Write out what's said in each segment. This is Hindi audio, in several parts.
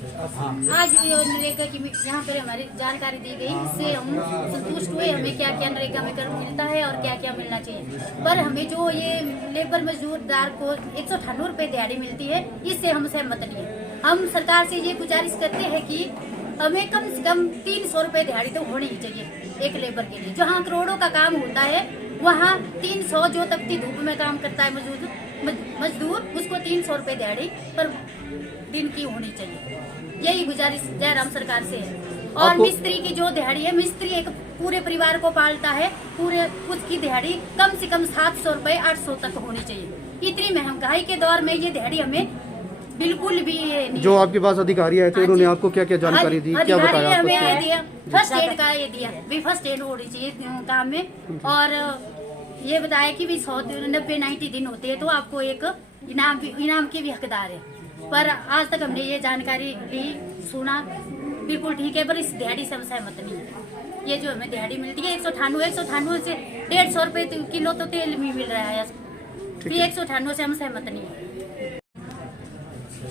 आज नरेगा की यहाँ पर हमारी जानकारी दी गई, इससे हम संतुष्ट हुए। हमें क्या क्या नरेगा में कर्म मिलता है और क्या क्या मिलना चाहिए, पर हमें जो ये लेबर मजदूरदार को 198 रुपए दिहाड़ी मिलती है, इससे हम सहमत नहीं है। हम सरकार से ये गुजारिश करते हैं कि हमें कम से कम 300 रुपए दिहाड़ी तो होनी ही चाहिए एक लेबर के लिए। जहाँ करोड़ों का काम होता है वहाँ 300, जो तपती धूप में काम करता है मजदूर, उसको 300 रुपए दिहाड़ी पर दिन की होनी चाहिए। यही गुजारिश जयराम सरकार से है। और मिस्त्री की जो दिहाड़ी है, मिस्त्री एक पूरे परिवार को पालता है, पूरे उसकी दिहाड़ी कम से कम 700 रुपए 800 तक होनी चाहिए। इतनी महंगाई के दौर में ये दिहाड़ी हमें बिल्कुल भी नहीं। जो आपके पास अधिकारी आए थे उन्होंने आपको क्या क्या जानकारी दी, क्या बताया? हमें ये दिया, फर्स्ट एड का ये दिया, भी फर्स्ट एड होनी चाहिए काम में। और ये बताया कि भी 190-90 दिन होते हैं तो आपको एक इनाम के भी हकदार है। पर आज तक हमने ये जानकारी ली, सुना, बिल्कुल ठीक है, पर इस दिहाड़ी से हम सहमत नहीं है। ये जो हमें दिहाड़ी मिलती है 198 से 150 रुपए किलो तो तेल भी मिल रहा है, 198 से हम सहमत नहीं है।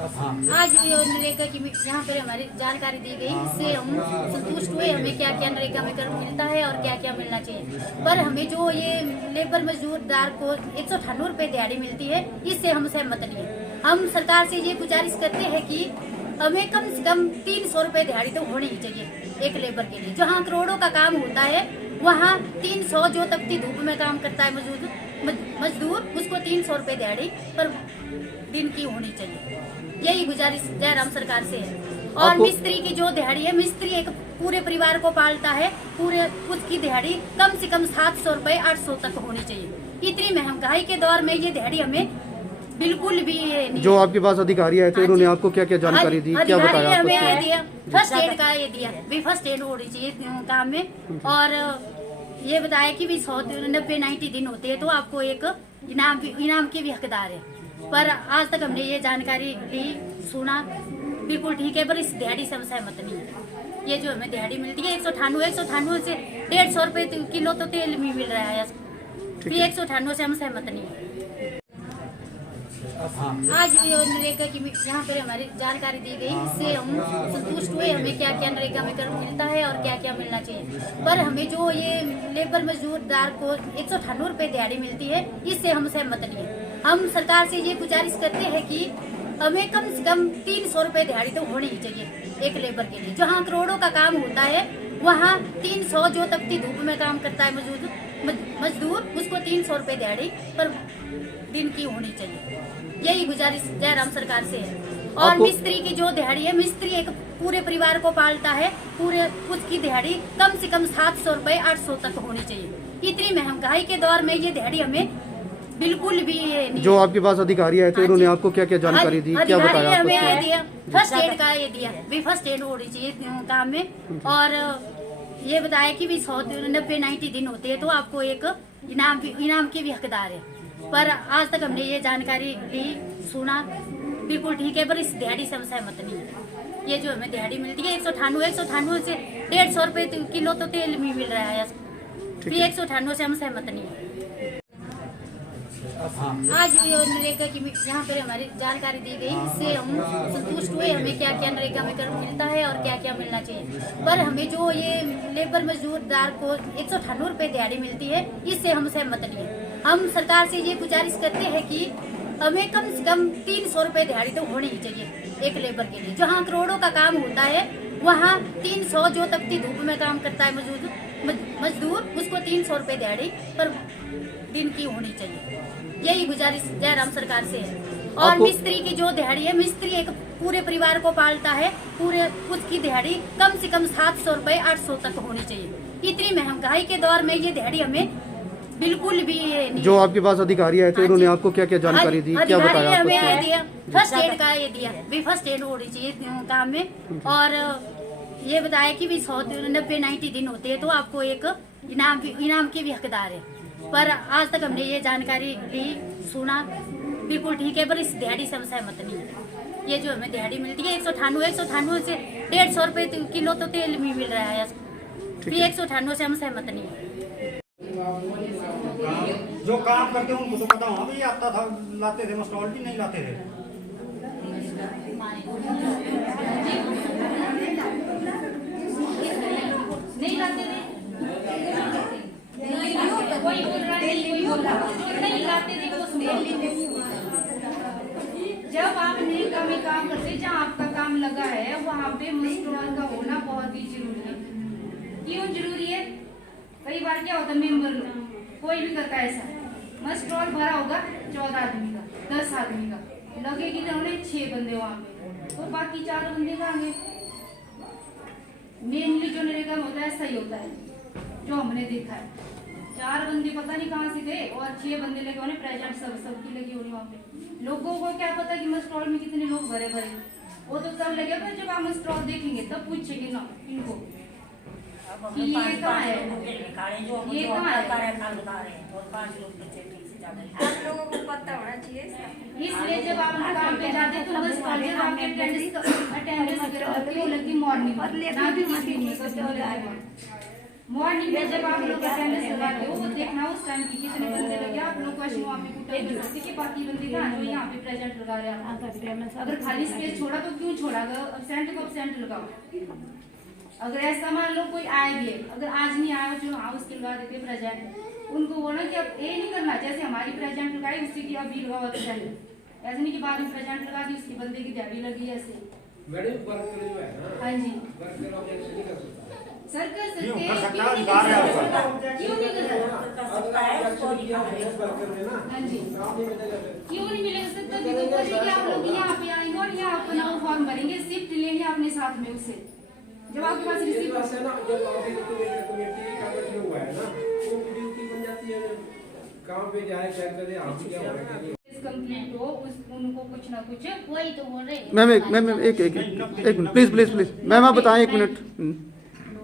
आज नरेगा की यहाँ पर हमारी जानकारी दी गई, इससे हम संतुष्ट हुए। हमें क्या क्या नरेगा में कर्म मिलता है और क्या क्या मिलना चाहिए, पर हमें जो ये लेबर मजदूरदार को 198 रुपए दिहाड़ी मिलती है, इससे हम सहमत नहीं है। हम सरकार से ये गुजारिश करते हैं कि हमें कम से कम 300 रुपए दिहाड़ी तो होनी ही चाहिए एक लेबर के लिए। जहाँ करोड़ों का काम होता है वहाँ 300, जो तपती धूप में काम करता है मजदूर, उसको 300 रुपए दिहाड़ी पर दिन की होनी चाहिए। यही गुजारिश जयराम सरकार से है। और मिस्त्री की जो दिहाड़ी है, मिस्त्री एक पूरे परिवार को पालता है, पूरे उसकी दिहाड़ी कम से कम 700 रुपए 800 तक होनी चाहिए। इतनी महंगाई के दौर में ये दिहाड़ी हमें बिल्कुल भी नहीं। जो आपके पास अधिकारी आए थे उन्होंने आपको क्या क्या जानकारी दी, क्या बताया? हमें ये दिया, फर्स्ट एड का ये दिया, भी फर्स्ट एड होनी चाहिए काम में। और ये बताया कि भी 190-90 दिन होते हैं तो आपको एक इनाम के भी हकदार है। पर आज तक हमने ये जानकारी ली, सुना, बिल्कुल ठीक है, पर इस दिहाड़ी से हम सहमत नहीं है। ये जो हमें दिहाड़ी मिलती है 198 से 150 रुपए किलो तो तेल भी मिल रहा है, 198 से हम सहमत नहीं है। आज नरेगा की यहाँ पर हमारी जानकारी दी गई, इससे हम संतुष्ट हुए। हमें क्या क्या नरेगा में कर्म मिलता है और क्या क्या मिलना चाहिए, पर हमें जो ये लेबर मजदूरदार को 198 रुपए दिहाड़ी मिलती है, इससे हम सहमत नहीं है। हम सरकार से ये गुजारिश करते हैं कि हमें कम से कम 300 रुपए दिहाड़ी तो होनी ही चाहिए एक लेबर के लिए। जहाँ करोड़ों का काम होता है वहाँ 300, जो तपती धूप में काम करता है मजदूर, उसको 300 रुपए दिहाड़ी पर दिन की होनी चाहिए। यही गुजारिश जयराम सरकार से है। और मिस्त्री की जो दिहाड़ी है, मिस्त्री एक पूरे परिवार को पालता है, पूरे उसकी दिहाड़ी कम से कम 700 रुपए 800 तक होनी चाहिए। इतनी महंगाई के दौर में ये दिहाड़ी हमें बिल्कुल भी नहीं। जो आपके पास अधिकारी आए थे उन्होंने आपको क्या क्या जानकारी दी, क्या बताया? हमें ये दिया, फर्स्ट एड का ये दिया, भी फर्स्ट एड होनी चाहिए काम में। और ये बताया कि भी 190-90 दिन होते हैं तो आपको एक इनाम के भी हकदार है। पर आज तक हमने ये जानकारी ली, सुना, बिल्कुल ठीक है, पर इस दिहाड़ी से हम सहमत नहीं है। ये जो हमें दिहाड़ी मिलती है 198 से 150 रुपए किलो तो तेल भी मिल रहा है, 198 से हम सहमत नहीं है। आज नरेगा की यहाँ पर हमारी जानकारी दी गई, इससे हम संतुष्ट हुए। हमें क्या क्या नरेगा में कर्म मिलता है और क्या क्या मिलना चाहिए, पर हमें जो ये लेबर मजदूरदार को 198 रुपए दिहाड़ी मिलती है, इससे हम सहमत नहीं है। हम सरकार से ये गुजारिश करते हैं कि हमें कम से कम 300 रुपए दिहाड़ी तो होनी ही चाहिए एक लेबर के लिए। जहाँ करोड़ों का काम होता है वहाँ 300, जो तपती धूप में काम करता है मजदूर, उसको 300 रुपए दिहाड़ी पर दिन की होनी चाहिए। यही गुजारिश जयराम सरकार से है। और मिस्त्री की जो दिहाड़ी है, मिस्त्री एक पूरे परिवार को पालता है, पूरे उसकी दिहाड़ी कम से कम 700 रुपए 800 तक होनी चाहिए। इतनी महंगाई के दौर में ये दिहाड़ी हमें बिल्कुल भी नहीं। जो आपके पास अधिकारी आए थे उन्होंने आपको क्या क्या जानकारी दी, क्या बताया? हमें ये दिया, फर्स्ट एड का ये दिया, भी फर्स्ट एड होनी चाहिए काम में। और ये बताया कि भी 190-90 दिन होते हैं तो आपको एक इनाम के भी हकदार है। पर आज तक हमने ये जानकारी ली, सुना, बिल्कुल ठीक है, पर इस दिहाड़ी से हम सहमत नहीं है। ये जो हमें दिहाड़ी मिलती है 198 से 150 रुपए किलो तो तेल भी मिल रहा है, 198 से हम सहमत नहीं है। जो काम करते हैं उनको तो पता होना भी आता था, लाते थे, मस्टॉलिटी नहीं लाते थे। लगा है वहाँ पे मस्टरॉल का होना बहुत ही जरूरी है। क्यों जरूरी है? कई बार क्या होता है, मेंबर कोई भी करता है ऐसा, मस्टरॉल भरा होगा 14 आदमी का, 10 आदमी का, लगेगी तो उन्हें 6 बंदे वहाँ पे, और बाकी 4 बंदे कहाँ गए? मेनली जो नरेगा में होता है ऐसा ही होता है जो हमने देखा है, 4 बंदे पता नहीं कहाँ से गए और 6 बंदे लगे होने प्रेजेंट, सबकी लगी होनी वहाँ पे। लोगों को क्या पता कि मस्टरॉल में कितने लोग भरे भरे, वो तो तब लगेगा जब आप मस्टरॉल देखेंगे तब पूछेंगे ना इनको कि ये कहाँ है, ये कहाँ है। आप लोगों को पता होना चाहिए। इसलिए जब आप काम पे जाते तो बस कॉलेज आपके अटेंडेंस लगती मॉर्निंग मॉर्निंग में जब आप लोग अटेंडेंस लगाते हो वो देखना उस टाइम की कितने बंदे लगे, आप लोग क्वेश्चन वहाँ पे कुछ कि बाकी बंदे कहाँ जो यहाँ पे प्रेजेंट लगा रहे हैं। अगर खाली स्पेस छोड़ा तो क्यों छोड़ा, अगर एब्सेंट को एब्सेंट लगाओ। अगर ऐसा मान लो कोई आए भी, अगर आज नहीं आया जो हाँ उसके लगा देते प्रेजेंट, उनको बोला कि अब ये नहीं करना जैसे हमारी प्रेजेंट लगाई उससे की अभी लगाओ एब्सेंट, ऐसे नहीं कि बाद में प्रेजेंट लगा दी उसकी बंदे की दिहाड़ी लगी ऐसे। हाँ जी सर कर सकते हैं, क्यों नहीं कर सकता है? हाँ जी क्यों नहीं मिलेगा सकता? कि आप लोग यहाँ पे आएंगे और यहाँ अपना फॉर्म भरेंगे, शिफ्ट लेंगे अपने साथ में उसे, जब आपके पास कंप्लीट हो उनको कुछ ना कुछ वही तो बोल रहे। मैम एक मिनट प्लीज मैम आप बताएं 1 मिनट।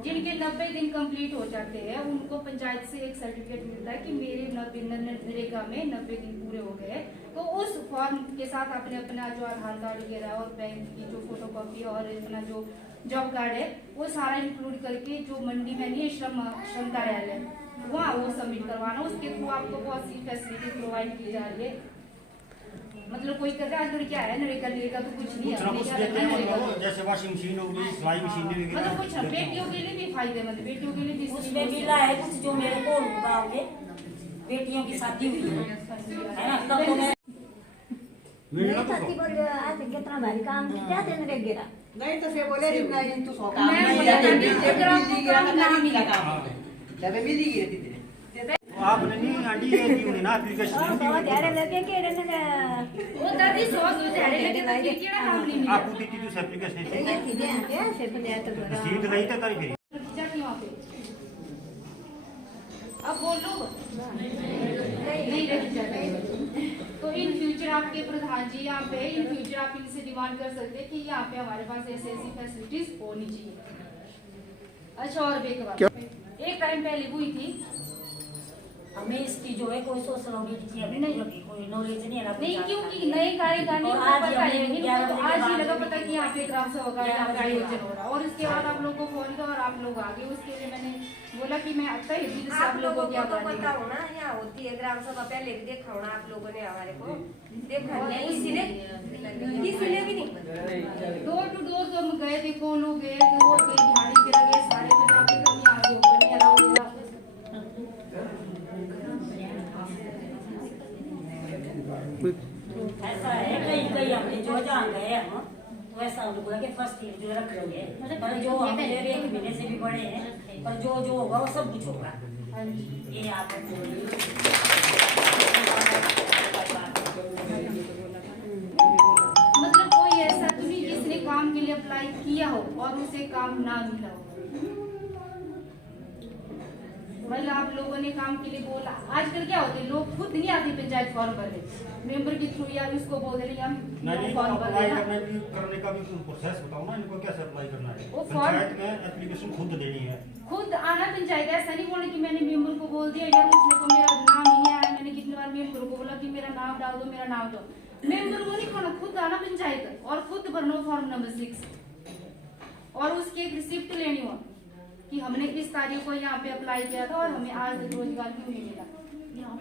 जिनके 90 दिन कंप्लीट हो जाते हैं उनको पंचायत से एक सर्टिफिकेट मिलता है कि मेरे नरेगा में 90 दिन पूरे हो गए, तो उस फॉर्म के साथ आपने अपना जो आधार कार्ड वगैरह और बैंक की जो फोटोकॉपी और अपना जो जॉब कार्ड है वो सारा इंक्लूड करके जो मंडी में नहीं श्रम कार्यालय वहाँ वो सबमिट करवाना, उसके थ्रू आपको बहुत सी फैसिलिटी प्रोवाइड की जा रही है। मतलब कोई करता है क्या है नरेगा तो कुछ नहीं है, जैसे वॉशिंग मशीन होगी, सिलाई मशीन भी, मतलब कुछ बेटियों के लिए भी फायदेमंद, बेटियों के लिए भी उसमें मिला है कुछ जो मेरे को गाँव के बेटियों की शादी हुई है ना, तब तो मैं आज कितना भारी काम क्या दिन रह गया नहीं तो से बोले तू सो काम नहीं आपने नहीं आंटी ये दी होनी ना एप्लीकेशन लगे के वो दादी सोच ध्यान लगे तो फिर केड़ा काम नहीं मिला आपको दी थी तो एप्लीकेशन से तो सीट गई तो करी फिर जाती वहाँ पे। अब बोलो नहीं रखी जाती तो इन फ्यूचर आपके प्रधान जी यहाँ पे इन फ्यूचर आप इनसे डिमांड कर सकते हैं कि यहाँ पे हमारे पास ऐसी फैसिलिटीज होनी चाहिए। अच्छा और एक टाइम पहले हुई थी, हमें इसकी जो है कोई सोशल ऑडिट अभी नहीं होगी, कोई नॉलेज नहीं है नहीं क्योंकि नए कार्यकारिणी को पता है, इनको तो आज ही लगा पता कि यहाँ पे ग्राम सभा का आयोजन हो रहा है, और उसके बाद आप लोगों को फोन किया और आप लोग आगे, उसके लिए मैंने बोला कि मैं आता ही दिल से आप लोगों को क्या पता होना यहाँ होती है ग्राम सभा, पहले भी देखा होना आप लोगों ने, हमारे को देखा नहीं किसी ने भी नहीं। डोर टू डोर तो हम गए थे, कौन लोग गए तो वो दिहाड़ी गिरा गए सारे कुछ आपके कभी आगे ऊपर नहीं आ रहा। ऐसा है कहीं हमने जो जहाँ गए हम तो ऐसा हम बोला कि फर्स्ट ईयर जो रख लेंगे, पर जो हमारे 1 महीने से भी बड़े हैं, पर जो जो होगा वो सब कुछ होगा। ये आप मतलब कोई ऐसा तो नहीं जिसने काम के लिए अप्लाई किया हो और उसे काम ना मिला हो, मतलब आप लोगों ने काम के लिए बोला। आजकल क्या होते हैं लोग खुद नहीं आते पंचायत फॉर्म भरने, मेंबर के थ्रू या उसको बोल रहे हम फॉर्म अप्लाई भरना। करने का भी प्रोसेस बताओ ना, इनको कैसे अप्लाई करना है। वो पंचायत में एप्लीकेशन खुद देनी है, खुद आना पंचायत, ऐसा नहीं बोले कि मैंने मेंबर को बोल दिया यार उसने तो मेरा नाम नहीं आया, मैंने कितनी बार मेंबर को बोला कि मेरा नाम डाल दो, मेरा नाम दो, मेंबर को नहीं खोना, खुद आना पंचायत और खुद भरना फॉर्म नंबर 6 और उसकी एक रिसिप्ट लेनी हो कि हमने इस तारीख को यहाँ पे अप्लाई किया था और हमें आज तक रोजगार क्यों नहीं मिला।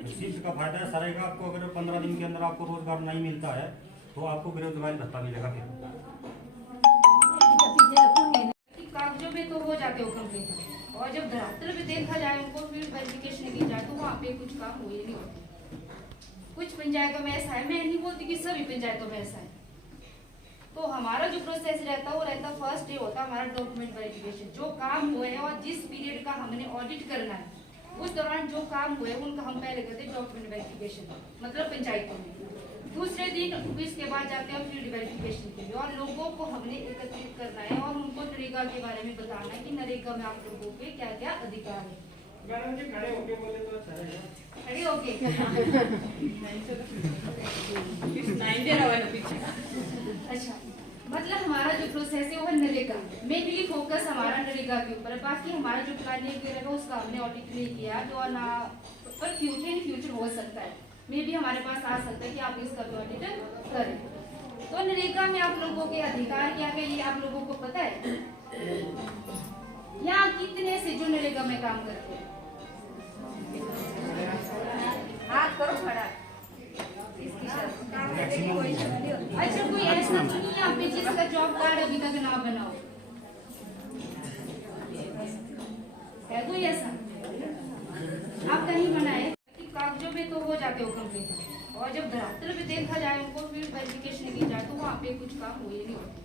रिसिप्ट का फायदा है सर, आपको अगर 15 दिन के अंदर आपको रोजगार नहीं मिलता है तो आपको बेरोजगारी भत्ता मिलेगा। फिर कागजों में तो हो जाते हो कंप्लीट, और जब धरातल पे देखा जाए उनको फिर वेरिफिकेशन की जाए तो वहाँ पे कुछ काम हो ही नहीं होते। कुछ पंचायतों में ऐसा है, मैं नहीं बोलती कि सभी पंचायतों में ऐसा है, तो हमारा जो प्रोसेस रहता है वो रहता है, फर्स्ट डे होता है हमारा डॉक्यूमेंट वेरिफिकेशन। जो काम हुए हैं और जिस पीरियड का हमने ऑडिट करना है उस दौरान जो काम हुए उनका हम पहले करते हैं डॉक्यूमेंट वेरिफिकेशन, मतलब पंचायतों में। दूसरे दिन इसके बाद जाते हैं फील्ड वेरिफिकेशन के लिए, और लोगों को हमने एकत्रित करना है और उनको नरेगा के बारे में बताना है कि नरेगा में आप लोगों के क्या क्या अधिकार है। मैडम जी खड़े होके बोले तो अच्छा रहेगा। खड़े होके अच्छा, मतलब हमारा जो प्रोसेस है वो है नरेगा, मेनली फोकस हमारा नरेगा के ऊपर है। बाकी हमारा जो प्लानिंग रहेगा उसका हमने ऑडिट नहीं किया, जो ना पर फ्यूचर हो सकता है, मे भी हमारे पास आ सकता है कि आप इसका भी ऑडिट करें। तो नरेगा में आप लोगों के अधिकार क्या है ये आप लोगों को पता है? यहाँ कितने से जो नरेगा में काम करते हैं? हाथ करो खड़ा। इसकी शर्त काम करने की कोई शर्त नहीं होती। अच्छा, कोई ऐसा तो नहीं यहाँ पे जिसका जॉब कार्ड अभी तक ना बनाओ है? कोई ऐसा आप कहीं बनाए कि कागजों में तो हो जाते हो कंप्लीट, और जब धरातल पे देखा जाए उनको फिर वेरिफिकेशन की जाए तो वहाँ पे कुछ काम हो ही नहीं होते।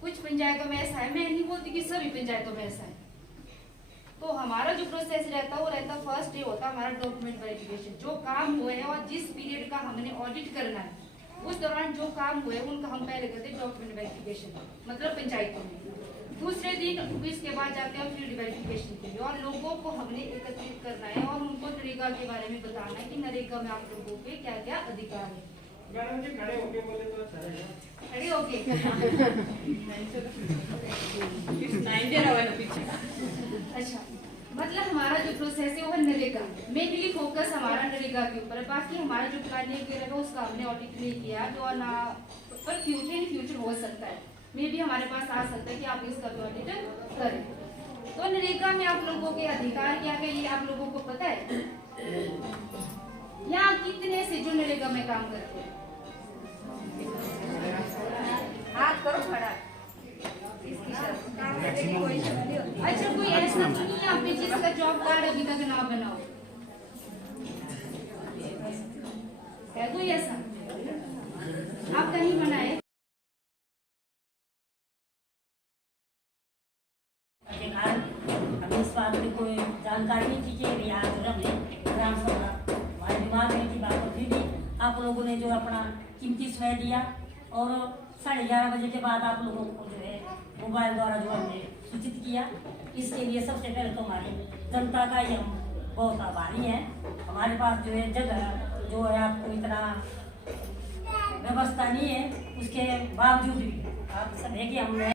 कुछ पंचायतों में ऐसा है, मैं नहीं बोलती कि सभी पंचायतों में ऐसा है। तो हमारा जो प्रोसेस रहता है वो रहता है, फर्स्ट डे होता है हमारा डॉक्यूमेंट वेरिफिकेशन। जो काम हुए हैं और जिस पीरियड का हमने ऑडिट करना है उस दौरान जो काम हुए उनका हम पहले करते हैं डॉक्यूमेंट वेरिफिकेशन, मतलब पंचायतों में। दूसरे दिन इसके बाद जाते हैं फील्ड वेरिफिकेशन के लिए, और लोगों को हमने एकत्रित करना है और उनको नरेगा के बारे में बताना है कि नरेगा में आप लोगों के क्या क्या अधिकार है। मैडम जी खड़े होके बोले तो अच्छा रहेगा। खड़े होके अच्छा, मतलब हमारा जो प्रोसेस है वो है नरेगा, मेनली फोकस हमारा नरेगा के ऊपर है। बाकी हमारा जो प्लानिंग रहेगा उसका हमने ऑडिट नहीं किया, जो ना पर फ्यूचर हो सकता है, मे भी हमारे पास आ सकता है कि आप इसका भी ऑडिट करें। तो नरेगा में आप लोगों के अधिकार क्या है ये आप लोगों को पता है? यहाँ कितने से जो नरेगा में काम करते हैं? हाथ करो खड़ा। इसकी शर्त काम करने की कोई शर्त नहीं होती। अच्छा, कोई ऐसा तो नहीं यहाँ पे जिसका जॉब कार्ड अभी तक ना बनाओ है? कोई ऐसा आप कहीं बनाए? हमें इस बात की कोई जानकारी नहीं थी कि यहाँ ग्राम सभा हमारे दिमाग में थी बात, और फिर भी आप लोगों ने जो अपना कीमती समय दिया, और 11:30 बजे के बाद आप लोगों को जो है मोबाइल द्वारा जो हमने सूचित किया, इसके लिए सबसे पहले तो हमारी जनता का ही हम बहुत आभारी हैं। हमारे पास जो है जगह जो है आपको इतना व्यवस्था नहीं है, उसके बावजूद भी आप सब है कि हमने